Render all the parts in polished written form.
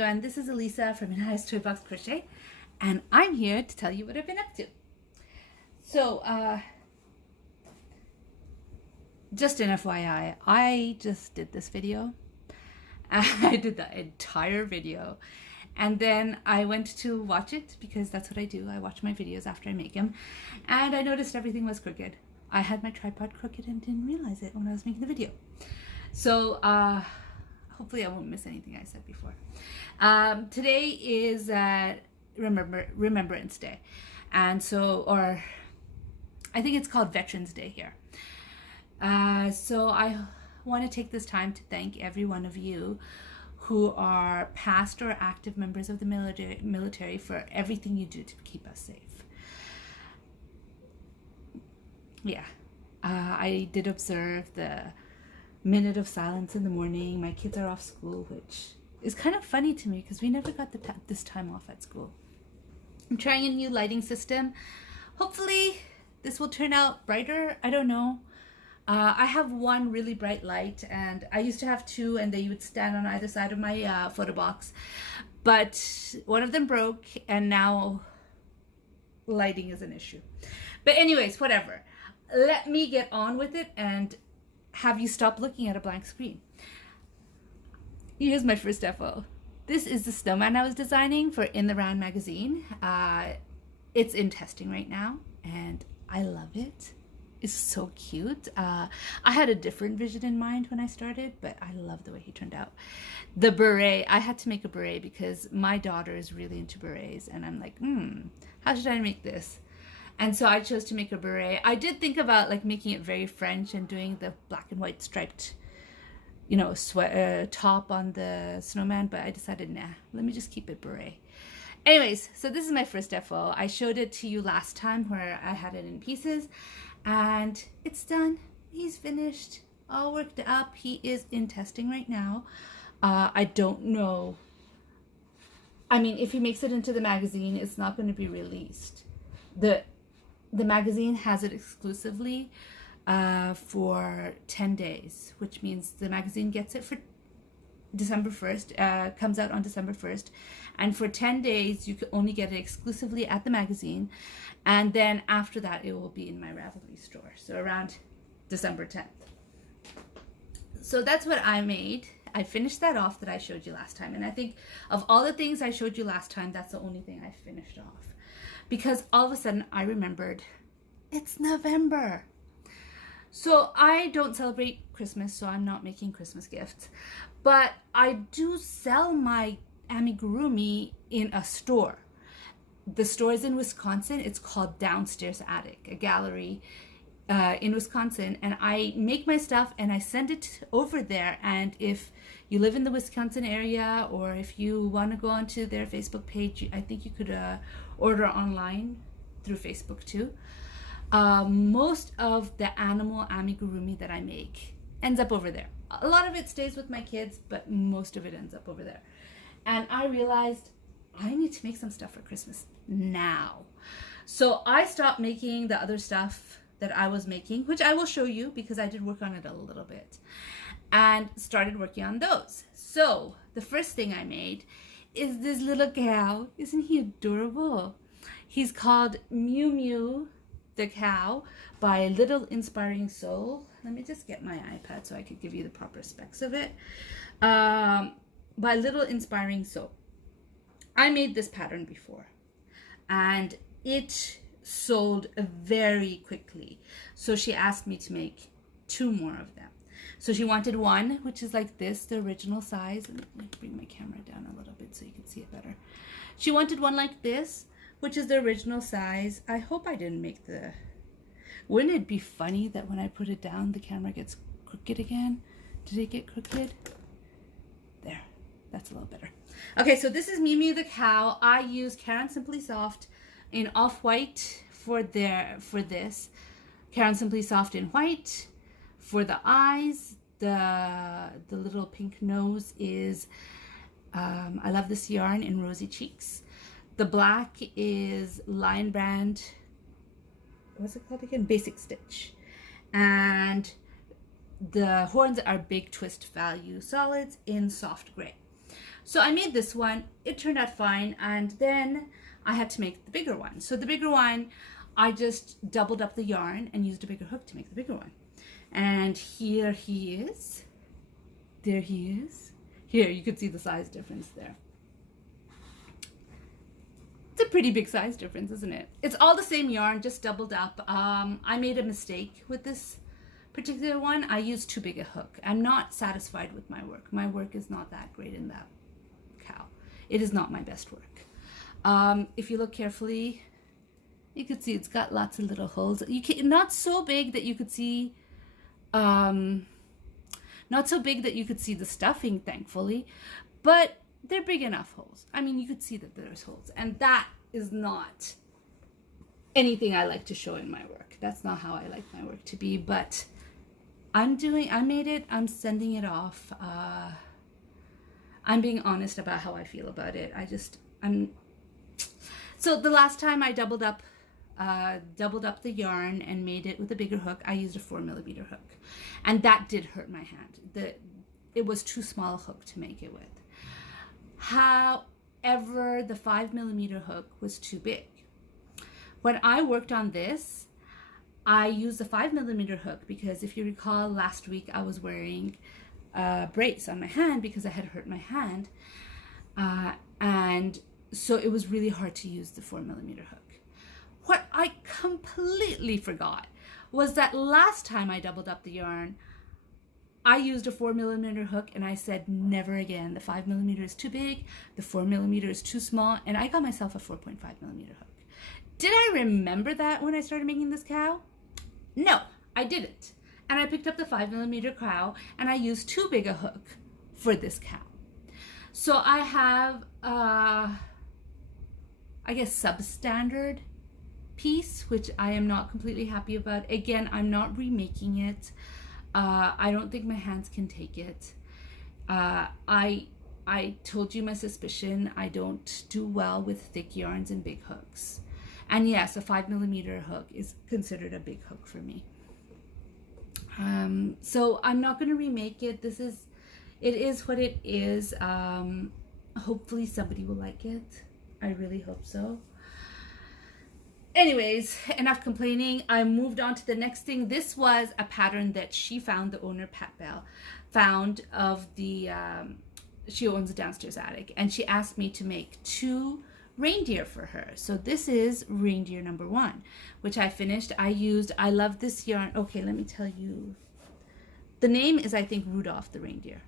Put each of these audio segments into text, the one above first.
everyone, this is Elisa from Anna's Toy Box Crochet, and I'm here to tell you what I've been up to. So, just an FYI, I just did this video. I did the entire video, and then I went to watch it because that's what I do. I watch my videos after I make them, and I noticed everything was crooked. I had my tripod crooked and didn't realize it when I was making the video. So, hopefully I won't miss anything I said before. Today is Remembrance Day. And so, or I think it's called Veterans Day here. So I want to take this time to thank every one of you who are past or active members of the military for everything you do to keep us safe. Yeah, I did observe the minute of silence in the morning. My kids are off school, which is kind of funny to me because we never got this time off at school. I'm trying a new lighting system. Hopefully this will turn out brighter. I don't know. I have one really bright light, and I used to have two, and they would stand on either side of my photo box, but one of them broke, and now lighting is an issue. But anyways, whatever. Let me get on with it and have you stop looking at a blank screen. Here's my first FO. This is the snowman I was designing for In the Round magazine. It's in testing right now, and I love it. It's so cute. I had a different vision in mind when I started, but I love the way he turned out. The beret, I had to make a beret because my daughter is really into berets, and I'm like, how should I make this? And so I chose to make a beret. I did think about like making it very French and doing the black and white striped, you know, top on the snowman, but I decided, nah, let me just keep it beret. Anyways, so this is my first FO. I showed it to you last time where I had it in pieces, and it's done. He's finished, all worked up. He is in testing right now. I don't know. I mean, if he makes it into the magazine, it's not going to be released. The magazine has it exclusively for 10 days, which means the magazine gets it for December 1st, comes out on December 1st. And for 10 days, you can only get it exclusively at the magazine. And then after that, it will be in my Ravelry store. So around December 10th. So that's what I made. I finished that off that I showed you last time. And I think of all the things I showed you last time, that's the only thing I finished off. Because all of a sudden I remembered it's November. So I don't celebrate Christmas, so I'm not making Christmas gifts. But I do sell my amigurumi in a store. The store is in Wisconsin. It's called Downstairs Attic, a gallery in Wisconsin. And I make my stuff and I send it over there. And if you live in the Wisconsin area, or if you want to go onto their Facebook page, I think you could order online through Facebook too. Most of the animal amigurumi that I make ends up over there. A lot of it stays with my kids, but most of it ends up over there. And I realized I need to make some stuff for Christmas now. So I stopped making the other stuff that I was making, which I will show you because I did work on it a little bit, and started working on those. So the first thing I made is this little cow. Isn't he adorable? He's called Mew Mew the Cow by Little Inspiring Soul. Let me just get my iPad so I could give you the proper specs of it. By Little Inspiring Soul. I made this pattern before, and it sold very quickly. So she asked me to make 2 more of them. So she wanted one, which is like this, the original size. Let me bring my camera down a little bit so you can see it better. She wanted one like this, which is the original size. I hope I didn't make the... Wouldn't it be funny that when I put it down, the camera gets crooked again? Did it get crooked? There, that's a little better. Okay, so this is Mew Mew the Cow. I use Caron Simply Soft in off-white for this. Caron Simply Soft in white. For the eyes, the little pink nose is, I love this yarn in Rosy Cheeks. The black is Lion Brand, what's it called again? Basic Stitch. And the horns are Big Twist Value Solids in soft gray. So I made this one. It turned out fine. And then I had to make the bigger one. So the bigger one, I just doubled up the yarn and used a bigger hook to make the bigger one. And here he is. There he is. Here, you can see the size difference there. It's a pretty big size difference, isn't it? It's all the same yarn, just doubled up. I made a mistake with this particular one. I used too big a hook. I'm not satisfied with my work. My work is not that great in that cow. It is not my best work. If you look carefully, you can see it's got lots of little holes. Not so big that you could see, not so big that you could see the stuffing, thankfully, but they're big enough holes. I mean, you could see that there's holes, and that is not anything I like to show in my work. That's not how I like my work to be, but I made it, I'm sending it off. I'm being honest about how I feel about it. So the last time I doubled up the yarn and made it with a bigger hook, I used a 4mm hook, and that did hurt my hand. It was too small a hook to make it with. However, the 5mm hook was too big. When I worked on this, I used a 5mm hook because if you recall last week I was wearing a brace on my hand because I had hurt my hand, and so it was really hard to use the 4mm hook. What I completely forgot was that last time I doubled up the yarn, I used a 4mm hook and I said never again. The 5mm is too big, the 4mm is too small, and I got myself a 4.5mm hook. Did I remember that when I started making this cow? No, I didn't. And I picked up the 5mm cow and I used too big a hook for this cow. So I have, I guess, substandard piece, which I am not completely happy about. Again, I'm not remaking it. I don't think my hands can take it. I told you my suspicion. I don't do well with thick yarns and big hooks. And yes, a 5mm hook is considered a big hook for me. So I'm not going to remake it. It is what it is. Hopefully somebody will like it. I really hope so. Anyways, enough complaining. I moved on to the next thing. This was a pattern that she found, the owner, Pat Bell, found of the, she owns a downstairs attic, and she asked me to make 2 reindeer for her. So this is reindeer number 1, which I finished. I love this yarn. Okay, let me tell you. The name is, I think, Rudolph the Reindeer.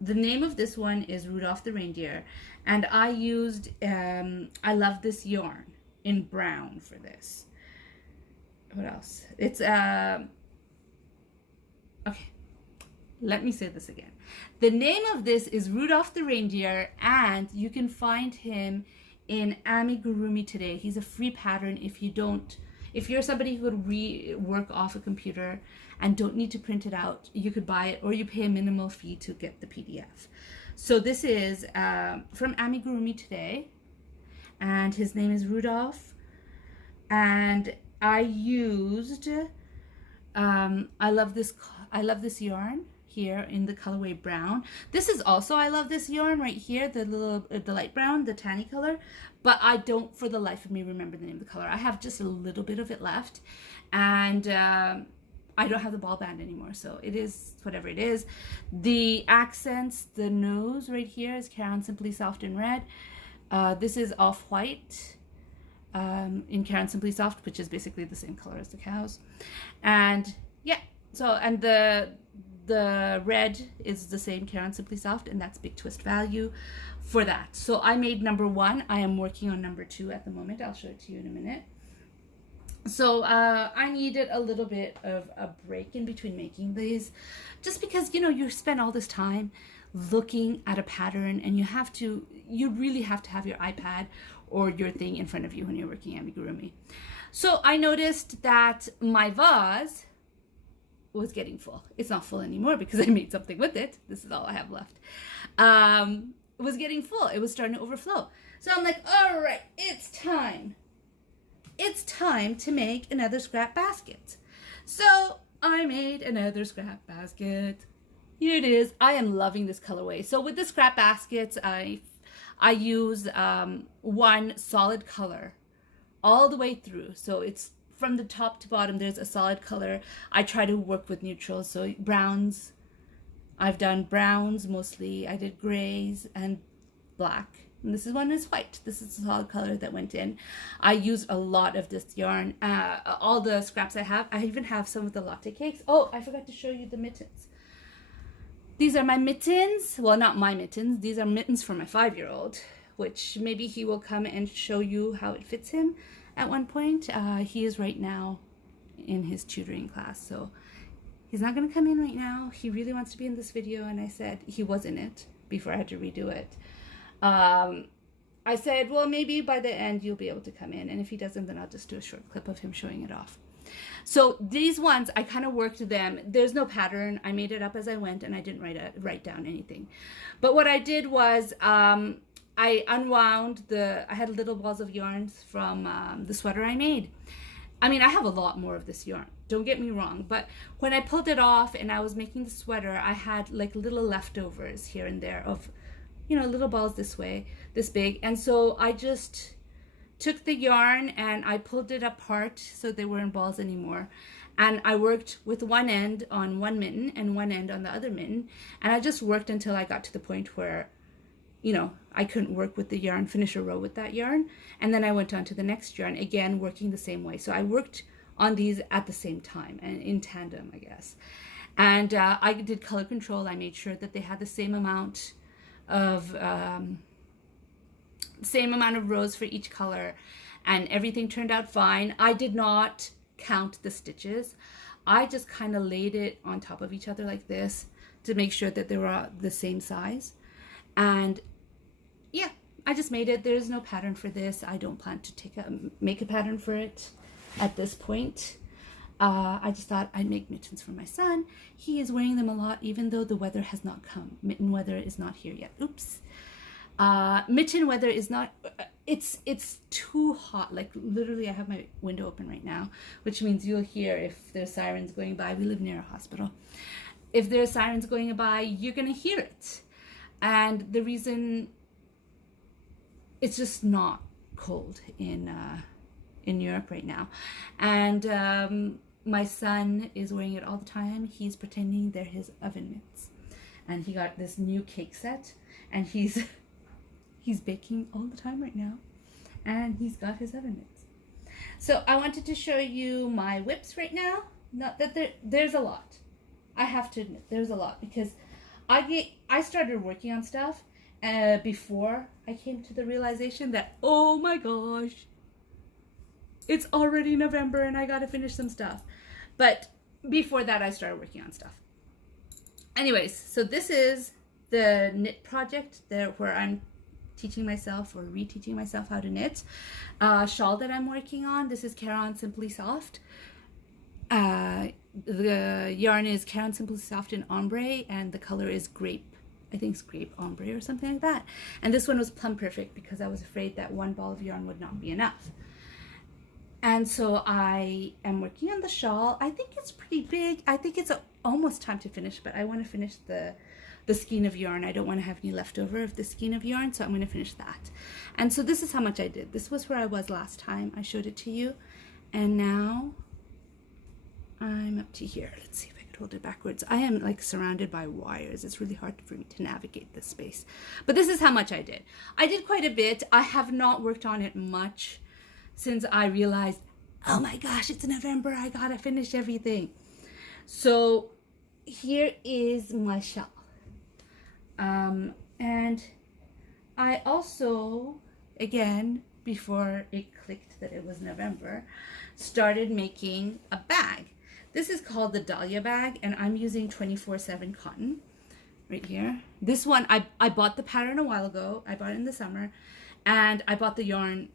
The name of this one is Rudolph the Reindeer, and I used, I love this yarn in brown for this. What else? It's okay, let me say this again. The name of this is Rudolph the Reindeer, and you can find him in Amigurumi today. He's a free pattern. If you're somebody who would work off a computer and don't need to print it out, you could buy it, or you pay a minimal fee to get the PDF. So this is from Amigurumi today, and his name is Rudolph. And I used, I love this yarn here in the colorway brown. This is also, I love this yarn right here, the light brown, the tanny color, but I don't for the life of me remember the name of the color. I have just a little bit of it left, and I don't have the ball band anymore, so it is whatever it is. The accents, the nose right here is Caron Simply Soft in red. This is off-white in Caron Simply Soft, which is basically the same color as the cows. And yeah, so, and the red is the same Caron Simply Soft, and that's Big Twist Value for that. So I made number 1. I am working on number 2 at the moment. I'll show it to you in a minute. So I needed a little bit of a break in between making these, just because, you know, you spend all this time looking at a pattern, and you really have to have your iPad or your thing in front of you when you're working amigurumi. So I noticed that my vase was getting full. It's not full anymore because I made something with it. This is all I have left. It was getting full. It was starting to overflow. So I'm like, all right, it's time. It's time to make another scrap basket. So I made another scrap basket. Here it is. I am loving this colorway. So with the scrap baskets, I use one solid color all the way through. So it's from the top to bottom, there's a solid color. I try to work with neutrals. So browns, I've done browns mostly. I did grays and black. And this is one is white. This is the solid color that went in. I used a lot of this yarn. All the scraps I have. I even have some of the latte cakes. Oh, I forgot to show you the mittens. These are my mittens. Well, not my mittens. These are mittens for my 5-year-old, which maybe he will come and show you how it fits him at one point. He is right now in his tutoring class, so he's not going to come in right now. He really wants to be in this video, and I said he was in it before I had to redo it. I said, well, maybe by the end you'll be able to come in, and if he doesn't, then I'll just do a short clip of him showing it off. So these ones, I kind of worked them. There's no pattern. I made it up as I went, and I didn't write down anything. But what I did was I unwound I had little balls of yarns from the sweater I made. I mean, I have a lot more of this yarn, don't get me wrong, but when I pulled it off and I was making the sweater, I had like little leftovers here and there of, you know, little balls this big. And so I just took the yarn and I pulled it apart so they weren't balls anymore. And I worked with one end on one mitten and one end on the other mitten. And I just worked until I got to the point where, you know, I couldn't work with the yarn, finish a row with that yarn. And then I went on to the next yarn, again, working the same way. So I worked on these at the same time and in tandem, I guess. And I did color control. I made sure that they had the same amount of rows for each color, and everything turned out fine. I did not count the stitches. I just kind of laid it on top of each other like this to make sure that they were the same size. And yeah, I just made it. There's no pattern for this. I don't plan to make a pattern for it at this point. I just thought I'd make mittens for my son. He is wearing them a lot, even though the weather has not come. Mitten weather is not here yet. Oops. Mitten weather is not, it's too hot. Like literally I have my window open right now, which means you'll hear if there's sirens going by. We live near a hospital. If there's sirens going by, you're gonna hear it. And the reason, it's just not cold in Europe right now. And my son is wearing it all the time. He's pretending they're his oven mitts. And he got this new cake set, and he's baking all the time right now, and he's got his oven mitts. So I wanted to show you my whips right now. Not that there's a lot. I have to admit there's a lot, because I started working on stuff before I came to the realization that, oh my gosh, it's already November and I gotta finish some stuff. But before that, I started working on stuff. Anyways, so this is the knit project where I'm teaching myself or reteaching myself how to knit. Shawl that I'm working on. This is Caron Simply Soft. The yarn is Caron Simply Soft in ombre, and the color is grape. I think it's grape ombre or something like that. And this one was Plum Perfect because I was afraid that one ball of yarn would not be enough. And so I am working on the shawl. I think it's pretty big. I think it's almost time to finish, but I want to finish the skein of yarn. I don't want to have any leftover of the skein of yarn, so I'm going to finish that. And so this is how much I did. This was where I was last time I showed it to you. And now I'm up to here. Let's see if I could hold it backwards. I am like surrounded by wires. It's really hard for me to navigate this space. But this is how much I did. I did quite a bit. I have not worked on it much since I realized, oh my gosh, it's November, I gotta finish everything. So here is my shawl. And I also, again, before it clicked that it was November, started making a bag. This is called the Dahlia bag, and I'm using 24/7 cotton right here. This one, I bought the pattern a while ago. I bought it in the summer, and I bought the yarn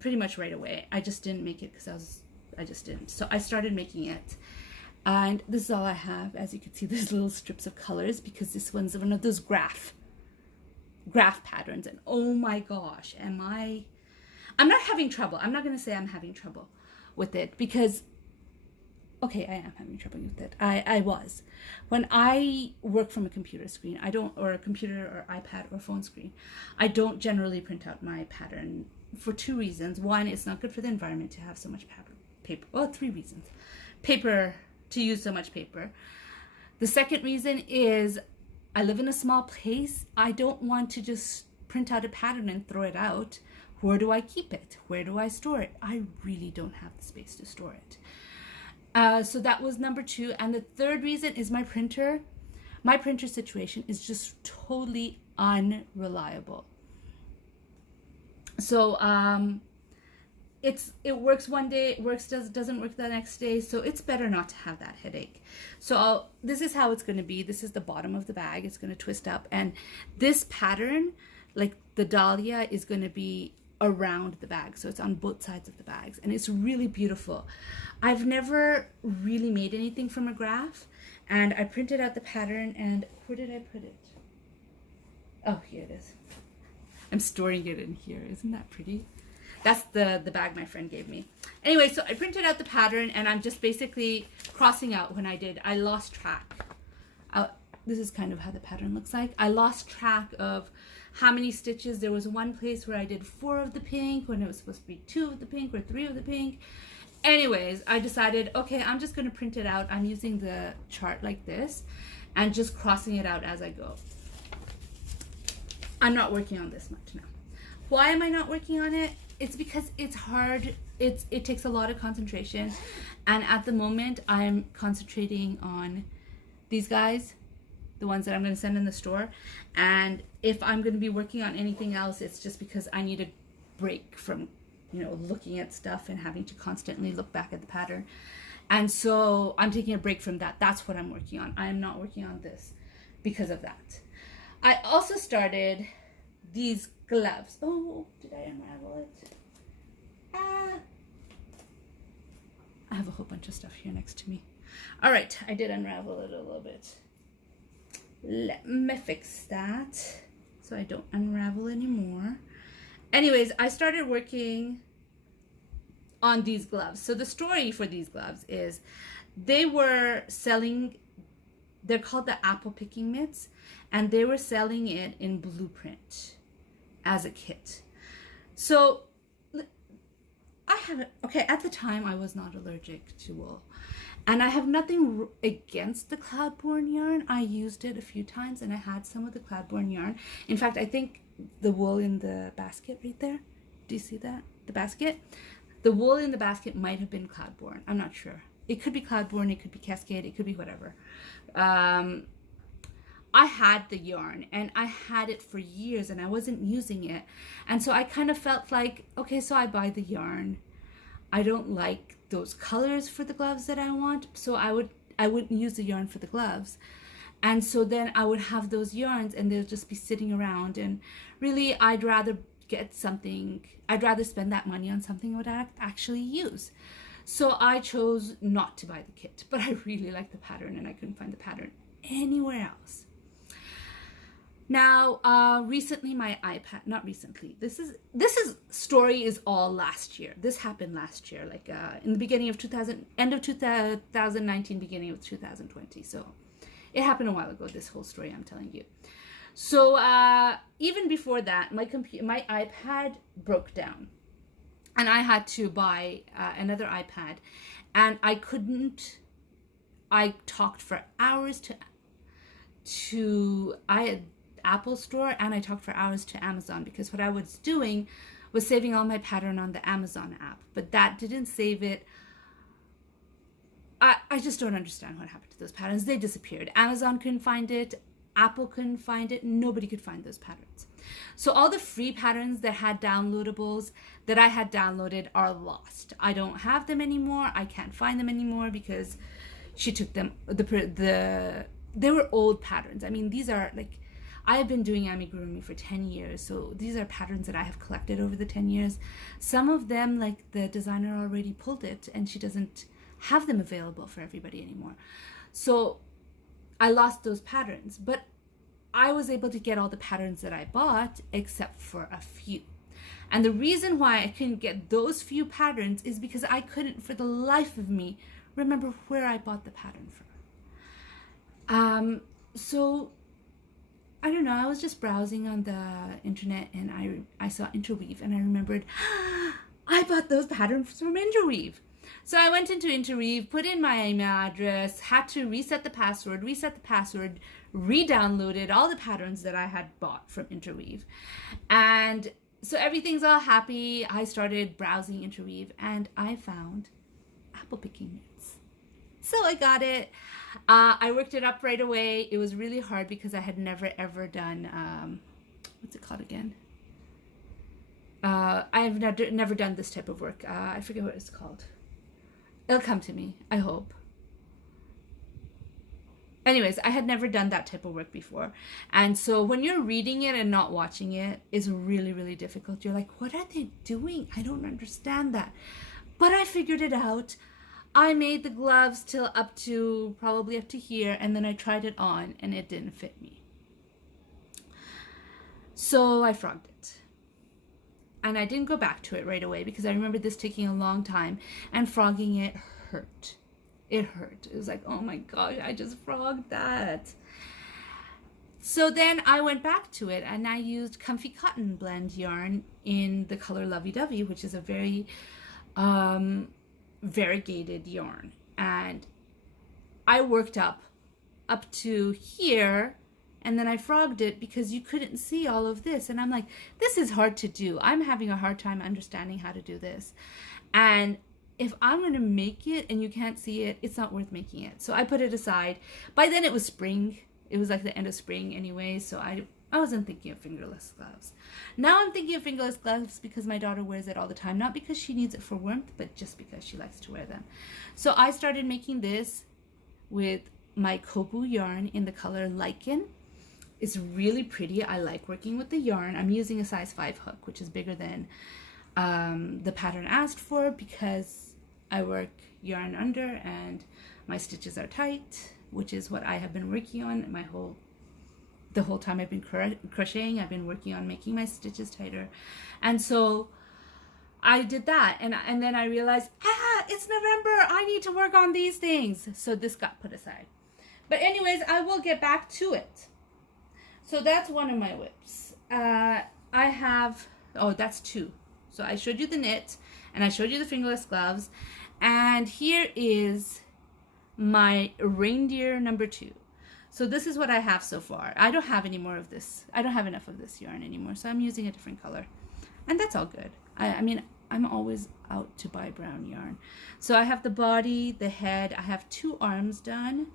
pretty much right away. I just didn't make it because I just didn't. So I started making it, and this is all I have. As you can see, there's little strips of colors because this one's one of those graph patterns, and oh my gosh, I'm not having trouble. I'm not going to say I'm having trouble with it because okay, I am having trouble with it. I was. When I work from a computer screen, I don't, or a computer or iPad or phone screen, I don't generally print out my pattern for two reasons. One, it's not good for the environment to have so much paper. Well, three reasons. Paper, to use so much paper. The second reason is I live in a small place. I don't want to just print out a pattern and throw it out. Where do I keep it? Where do I store it? I really don't have the space to store it. So that was number two. And the third reason is my printer. My printer situation is just totally unreliable. So it works one day, doesn't work the next day. So it's better not to have that headache. So this is how it's going to be. This is the bottom of the bag. It's going to twist up, and this pattern, like the dahlia, is going to be around the bag, so it's on both sides of the bags, and it's really beautiful. I've never really made anything from a graph, and I printed out the pattern, and where did I put it? Oh, here it is. I'm storing it in here. Isn't that pretty? That's the bag my friend gave me. Anyway, so I printed out the pattern, and I'm just basically crossing out. When I lost track. This is kind of how the pattern looks like. I lost track of how many stitches. There was one place where I did 4 of the pink when it was supposed to be 2 of the pink or 3 of the pink. Anyways, I decided, okay, I'm just going to print it out. I'm using the chart like this and just crossing it out as I go. I'm not working on this much now. Why am I not working on it? It's because it's hard. It takes a lot of concentration. And at the moment, I'm concentrating on these guys, the ones that I'm going to send in the store. And if I'm going to be working on anything else, it's just because I need a break from, looking at stuff and having to constantly look back at the pattern. And so I'm taking a break from that. That's what I'm working on. I am not working on this because of that. I also started these gloves. Oh, did I unravel it? I have a whole bunch of stuff here next to me. All right, I did unravel it a little bit. Let me fix that so I don't unravel anymore. Anyways, I started working on these gloves. So the story for these gloves is they were selling, they're called the apple picking mitts, and they were selling it in Blueprint as a kit. So at the time I was not allergic to wool. And I have nothing against the Cloudborne yarn. I used it a few times and I had some of the Cloudborne yarn. In fact, I think the wool in the basket right there, do you see that? The basket? The wool in the basket might have been Cloudborne. I'm not sure. It could be Cloudborne, it could be Cascade, it could be whatever. I had the yarn and I had it for years and I wasn't using it. And so I kind of felt like, okay, so I buy the yarn. I don't like those colors for the gloves that I want, so I wouldn't use the yarn for the gloves. And so then I would have those yarns and they'll just be sitting around, and really I'd rather spend that money on something I would actually use. So I chose not to buy the kit, but I really like the pattern and I couldn't find the pattern anywhere else. Now, recently my iPad, not recently, this story is all last year. This happened last year, like in the beginning of end of 2019, beginning of 2020. So it happened a while ago, this whole story I'm telling you. So even before that, my iPad broke down and I had to buy another iPad, and I talked for hours to Apple Store, and I talked for hours to Amazon, because what I was doing was saving all my pattern on the Amazon app, but that didn't save it. I just don't understand what happened to those patterns. They disappeared. Amazon couldn't find it. Apple couldn't find it. Nobody could find those patterns. So all the free patterns that had downloadables that I had downloaded are lost. I don't have them anymore. I can't find them anymore because she took them. They were old patterns. I mean, these are like, I have been doing amigurumi for 10 years, so these are patterns that I have collected over the 10 years. Some of them, like the designer already pulled it, and she doesn't have them available for everybody anymore. So I lost those patterns, but I was able to get all the patterns that I bought except for a few. And the reason why I couldn't get those few patterns is because I couldn't, for the life of me, remember where I bought the pattern from. So I don't know, I was just browsing on the internet and I saw Interweave and I remembered I bought those patterns from Interweave. So I went into Interweave, put in my email address, had to reset the password, re-downloaded all the patterns that I had bought from Interweave. And so everything's all happy. I started browsing Interweave and I found apple picking mitts. So I got it. I worked it up right away. It was really hard because I had never ever done, what's it called again? I've never done this type of work. I forget what it's called. It'll come to me, I hope. Anyways, I had never done that type of work before. And so when you're reading it and not watching it is really, really difficult. You're like, what are they doing? I don't understand that. But I figured it out. I made the gloves till probably up to here, and then I tried it on and it didn't fit me. So I frogged it. And I didn't go back to it right away because I remember this taking a long time, and frogging it hurt. It hurt. It was like, oh my gosh, I just frogged that. So then I went back to it and I used Comfy Cotton Blend yarn in the color Lovey Dovey, which is a very variegated yarn. And I worked up to here, and then I frogged it because you couldn't see all of this. And I'm like, this is hard to do. I'm having a hard time understanding how to do this. And if I'm going to make it and you can't see it, it's not worth making it. So I put it aside. By then it was spring. It was like the end of spring anyway. So I wasn't thinking of fingerless gloves. Now I'm thinking of fingerless gloves because my daughter wears it all the time. Not because she needs it for warmth, but just because she likes to wear them. So I started making this with my Kobu yarn in the color Lichen. It's really pretty. I like working with the yarn. I'm using a size 5 hook, which is bigger than the pattern asked for because I work yarn under and my stitches are tight, which is what I have been working on the whole time I've been crocheting. I've been working on making my stitches tighter. And so I did that, and then I realized, it's November, I need to work on these things. So this got put aside. But anyways, I will get back to it. So that's one of my whips. That's 2. So I showed you the knit, and I showed you the fingerless gloves, and here is my reindeer number 2. So this is what I have so far. I don't have any more of this. I don't have enough of this yarn anymore, so I'm using a different color, and that's all good. I mean, I'm always out to buy brown yarn. So I have the body, the head. I have 2 arms done.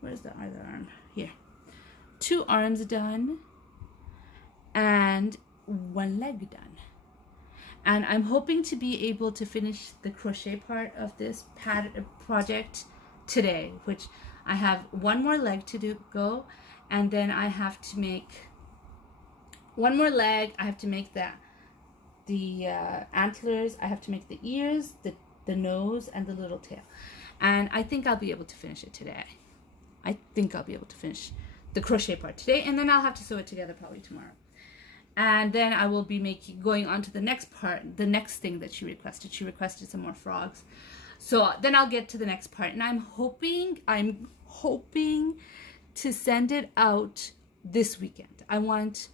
Where's the other arm? Here. 2 arms done and 1 leg done. And I'm hoping to be able to finish the crochet part of this project today, which I have 1 more leg to go, and then I have to make 1 more leg. I have to make the antlers, I have to make the ears, the nose, and the little tail. And I think I'll be able to finish it today. I think I'll be able to finish the crochet part today, and then I'll have to sew it together probably tomorrow. And then I will be going on to the next part, the next thing that she requested. She requested some more frogs. So then I'll get to the next part, and I'm hoping to send it out this weekend. I want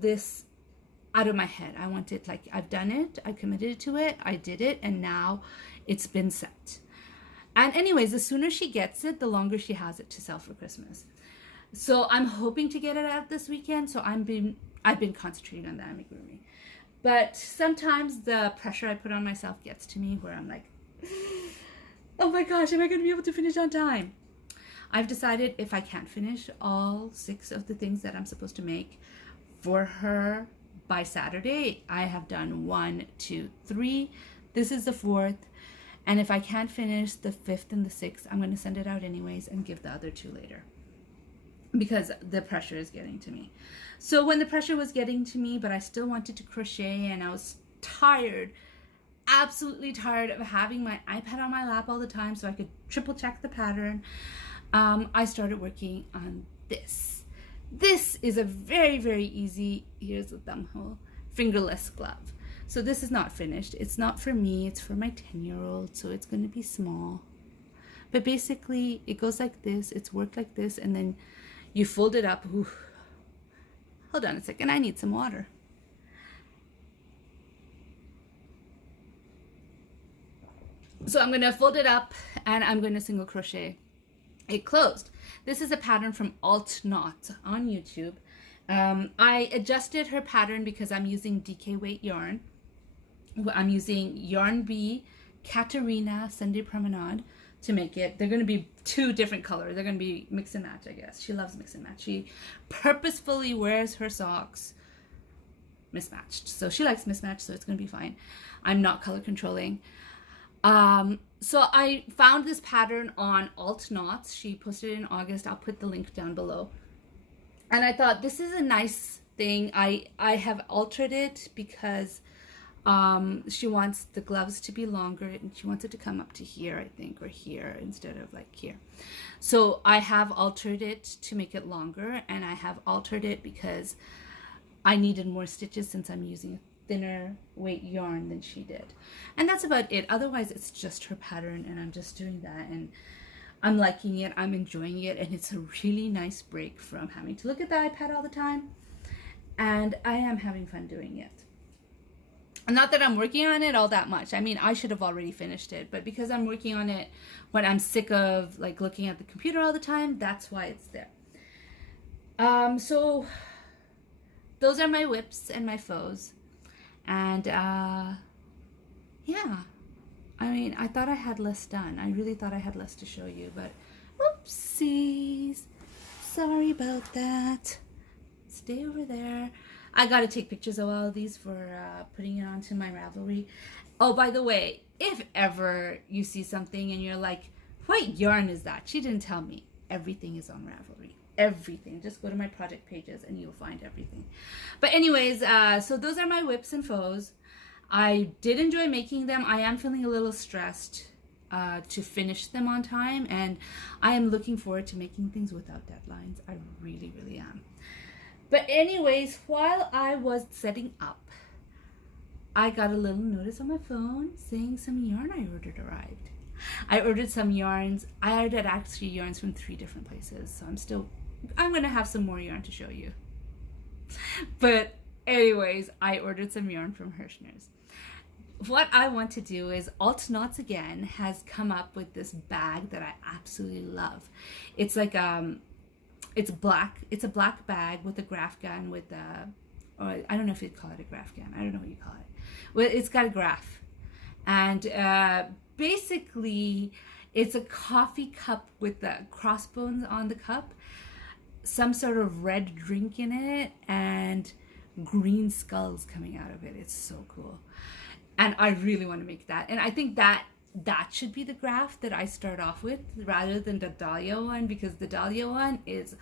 this out of my head. I want it, like, I've done it, I committed to it, I did it, and now it's been sent. And anyways, the sooner she gets it, the longer she has it to sell for Christmas. So I'm hoping to get it out this weekend. So I've been concentrating on that amigurumi. But sometimes the pressure I put on myself gets to me where I'm like, oh my gosh, am I going to be able to finish on time? I've decided if I can't finish all 6 of the things that I'm supposed to make for her by Saturday, I have done 1, 2, 3. This is the 4th. And if I can't finish the 5th and the 6th, I'm going to send it out anyways and give the other 2 later, because the pressure is getting to me. So when the pressure was getting to me, but I still wanted to crochet, and I was tired, absolutely tired of having my iPad on my lap all the time so I could triple check the pattern, I started working on this. This is a very, very easy, here's the thumb hole, fingerless glove. So this is not finished. It's not for me, it's for my 10-year-old, so it's going to be small. But basically, it goes like this, it's worked like this, and then you fold it up. Ooh. Hold on a second, I need some water. So I'm going to fold it up and I'm going to single crochet it closed. This is a pattern from Alt Knot on YouTube. I adjusted her pattern because I'm using DK weight yarn. I'm using Yarn Bee Katarina Sunday Promenade to make it. They're going to be two different colors. They're going to be mix and match, I guess. She loves mix and match. She purposefully wears her socks mismatched. So she likes mismatched, so it's going to be fine. I'm not color controlling. So I found this pattern on Alt Knots. She posted it in August. I'll put the link down below. And I thought this is a nice thing. I have altered it because she wants the gloves to be longer and she wants it to come up to here, I think, or here instead of like here. So I have altered it to make it longer, and I have altered it because I needed more stitches since I'm using thinner weight yarn than she did. And that's about it. Otherwise, it's just her pattern and I'm just doing that, and I'm liking it, I'm enjoying it, and it's a really nice break from having to look at the iPad all the time, and I am having fun doing it. Not that I'm working on it all that much. I mean, I should have already finished it, but because I'm working on it when I'm sick of like looking at the computer all the time, that's why it's there. So those are my whips and my faux. And yeah, I mean, I thought I had less done. I really thought I had less to show you, but oopsies. Sorry about that. Stay over there. I got to take pictures of all of these for putting it onto my Ravelry. Oh, by the way, if ever you see something and you're like, what yarn is that? She didn't tell me. Everything is on Ravelry. Everything. Just go to my project pages and you'll find everything. But anyways, so those are my whips and faux. I did enjoy making them. I am feeling a little stressed to finish them on time, and I am looking forward to making things without deadlines. I really, really am. But anyways, while I was setting up, I got a little notice on my phone saying some yarn I ordered arrived. I ordered some yarns. I ordered actually yarns from 3 different places, so I'm going to have some more yarn to show you. But anyways, I ordered some yarn from Hirschner's. What I want to do is Alt Knots again has come up with this bag that I absolutely love. It's like it's black. It's a black bag with a graph gun with or I don't know if you'd call it a graph gun. I don't know what you call it. Well, it's got a graph, and basically it's a coffee cup with the crossbones on the cup, some sort of red drink in it, and green skulls coming out of it. It's so cool. And I really want to make that. And I think that should be the graph that I start off with rather than the Dahlia one, because the Dahlia one is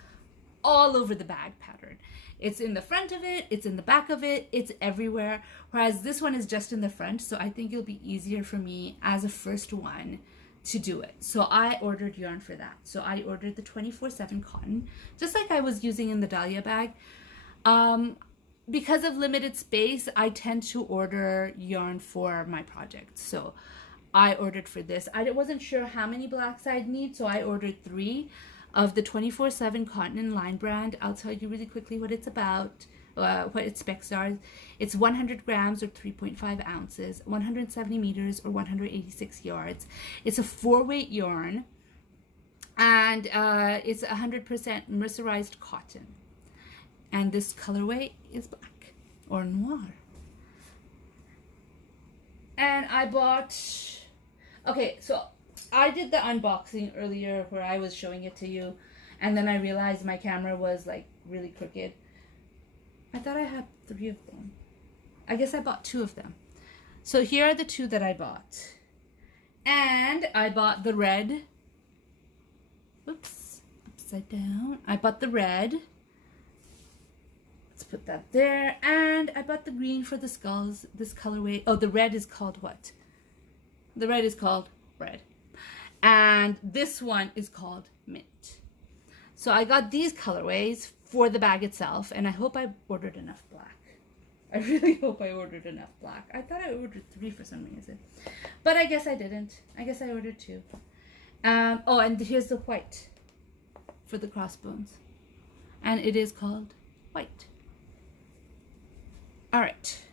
all over the bag pattern. It's in the front of it, it's in the back of it, it's everywhere. Whereas this one is just in the front, so I think it'll be easier for me as a first one to do it. So I ordered yarn for that. So I ordered the 24/7 cotton, just like I was using in the Dahlia bag. Because of limited space, I tend to order yarn for my project. So I ordered for this. I wasn't sure how many blacks I'd need, so I ordered 3 of the 24/7 cotton and line brand. I'll tell you really quickly what it's about, what its specs are. It's 100 grams or 3.5 ounces, 170 meters or 186 yards. It's a 4-weight yarn, and it's 100% mercerized cotton. And this colorway is black or noir. And I bought, okay, so I did the unboxing earlier where I was showing it to you, and then I realized my camera was like really crooked. I thought I had 3 of them. I guess I bought 2 of them. So here are the 2 that I bought. And I bought the red. Whoops, upside down. I bought the red. Let's put that there. And I bought the green for the skulls, this colorway. Oh, the red is called what? The red is called red. And this one is called mint. So I got these colorways for the bag itself, and I hope I ordered enough black. I really hope I ordered enough black. I thought I ordered 3 for some reason. But I guess I didn't. I guess I ordered 2. Oh, and here's the white for the crossbones. And it is called white. Alright.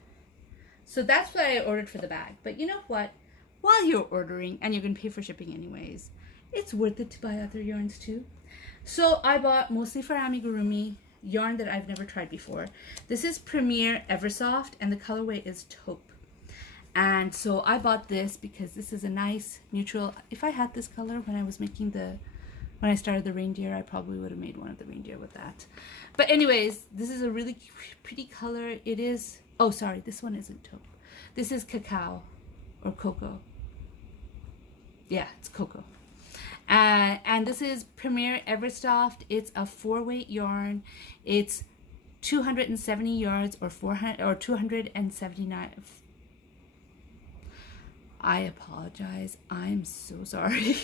So that's what I ordered for the bag. But you know what? While you're ordering, and you're going to pay for shipping anyways, it's worth it to buy other yarns too. So I bought mostly for amigurumi yarn that I've never tried before. This is Premier Eversoft and the colorway is taupe. And so I bought this because this is a nice neutral. If I had this color when I was making when I started the reindeer, I probably would have made one of the reindeer with that. But anyways, this is a really pretty color. It is, oh sorry, this one isn't taupe. This is cacao or cocoa. Yeah, it's cocoa. And this is Premier Eversoft. It's a 4-weight yarn. It's 270 yards or 279. I apologize. I'm so sorry.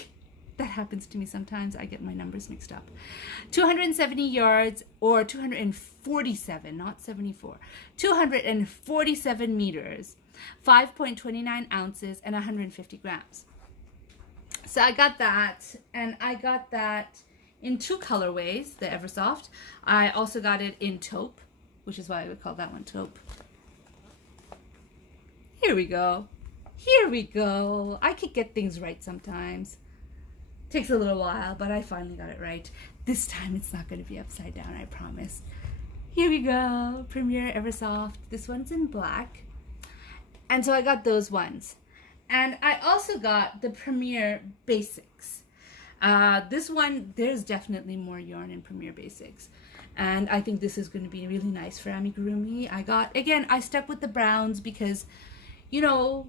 That happens to me sometimes. I get my numbers mixed up. 270 yards or 247, not 74. 247 meters, 5.29 ounces, and 150 grams. So I got that, and I got that in 2 colorways, the Eversoft. I also got it in taupe, which is why I would call that one taupe. Here we go. Here we go. I could get things right sometimes. Takes a little while, but I finally got it right. This time it's not going to be upside down, I promise. Here we go. Premier Eversoft. This one's in black. And so I got those ones. And I also got the Premier Basics. This one, there's definitely more yarn in Premier Basics. And I think this is going to be really nice for amigurumi. I stuck with the browns because, you know,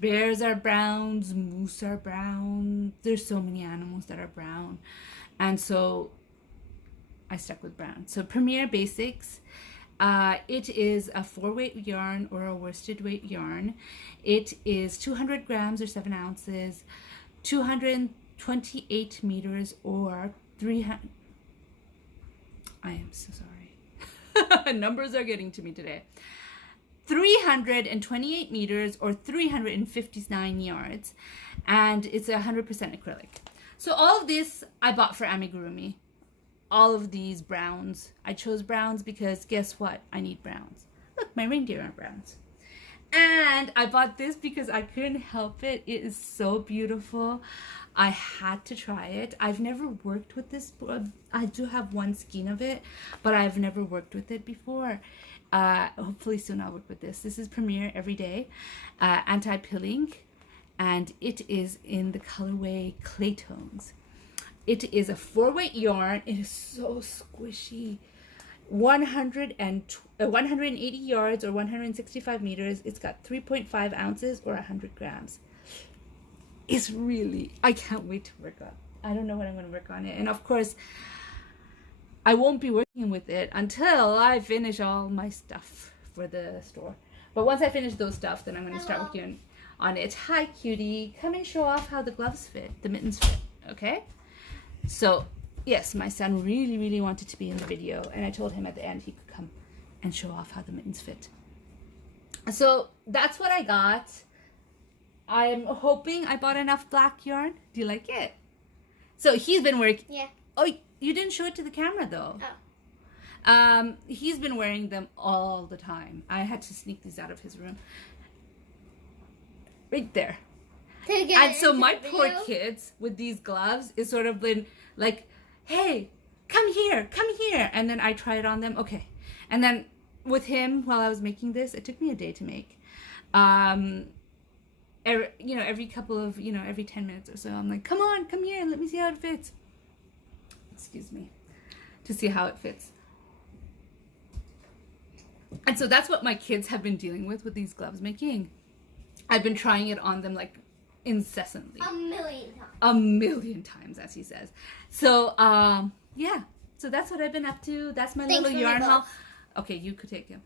bears are browns, moose are brown. There's so many animals that are brown. And so I stuck with brown. So Premier Basics. It is a 4-weight yarn or a worsted weight yarn. It is 200 grams or 7 ounces, 228 meters or 300. I am so sorry. Numbers are getting to me today. 328 meters or 359 yards, and it's 100% acrylic. So all of this I bought for amigurumi. All of these browns. I chose browns because guess what? I need browns. Look, my reindeer are browns. And I bought this because I couldn't help it. It is so beautiful. I had to try it. I've never worked with this. I do have one skein of it, but I've never worked with it before. Hopefully soon I'll work with this. This is Premier Everyday Anti-Pilling, and it is in the colorway Clay Tones. It is a 4-weight yarn. It is so squishy. 180 yards or 165 meters. It's got 3.5 ounces or 100 grams. It's really, I can't wait to work on. I don't know when I'm going to work on it. And of course, I won't be working with it until I finish all my stuff for the store. But once I finish those stuff, then I'm going to start working on it. Hi, cutie. Come and show off how the gloves fit, the mittens fit, okay? So, yes, my son really, really wanted to be in the video, and I told him at the end he could come and show off how the mittens fit. So, that's what I got. I'm hoping I bought enough black yarn. Do you like it? So, he's been working. Yeah. Oh, you didn't show it to the camera, though. Oh. He's been wearing them all the time. I had to sneak these out of his room. Right there. And so my poor kids with these gloves is sort of been like, hey, come here. And then I try it on them. Okay. And then with him, while I was making this, it took me a day to make. Every couple of, every 10 minutes or so, I'm like, come on, come here. Let me see how it fits. Excuse me. To see how it fits. And so that's what my kids have been dealing with these gloves making. I've been trying it on them like incessantly. A million times, as he says. So, yeah. So that's what I've been up to. That's my little yarn haul. Okay, you could take him.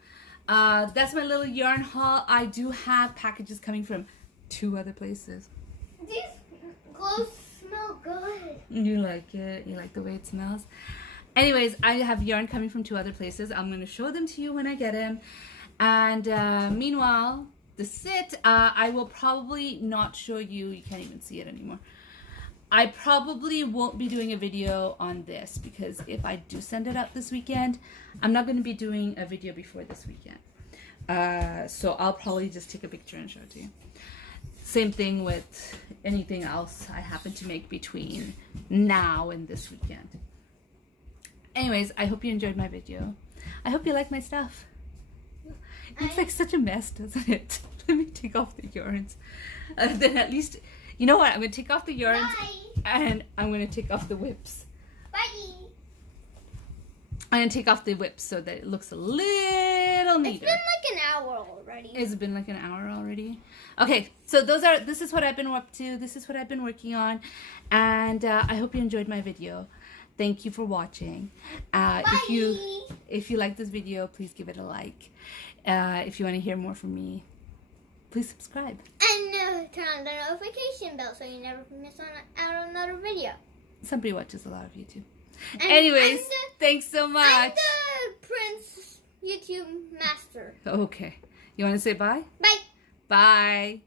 That's my little yarn haul. I do have packages coming from 2 other places. These gloves smell good. You like it? You like the way it smells? Anyways, I have yarn coming from 2 other places. I'm going to show them to you when I get them. And meanwhile, the sit, I will probably not show you. You can't even see it anymore. I probably won't be doing a video on this because if I do send it out this weekend, I'm not going to be doing a video before this weekend. So I'll probably just take a picture and show it to you. Same thing with anything else I happen to make between now and this weekend. Anyways, I hope you enjoyed my video. I hope you like my stuff. It looks like such a mess, doesn't it? Let me take off the yarns. Then at least, you know what? I'm going to take off the yarns. Bye. And I'm going to take off the whips. Bye. I'm going to take off the whips so that it looks a little neater. It's been like an hour already. It's been like an hour already. Okay, so this is what I've been up to. This is what I've been working on. And I hope you enjoyed my video. Thank you for watching. If you like this video, please give it a like. If you want to hear more from me, please subscribe. And turn on the notification bell so you never miss out on another video. Somebody watches a lot of YouTube. And Anyways, thanks so much. I'm the Prince YouTube Master. Okay. You want to say bye? Bye. Bye.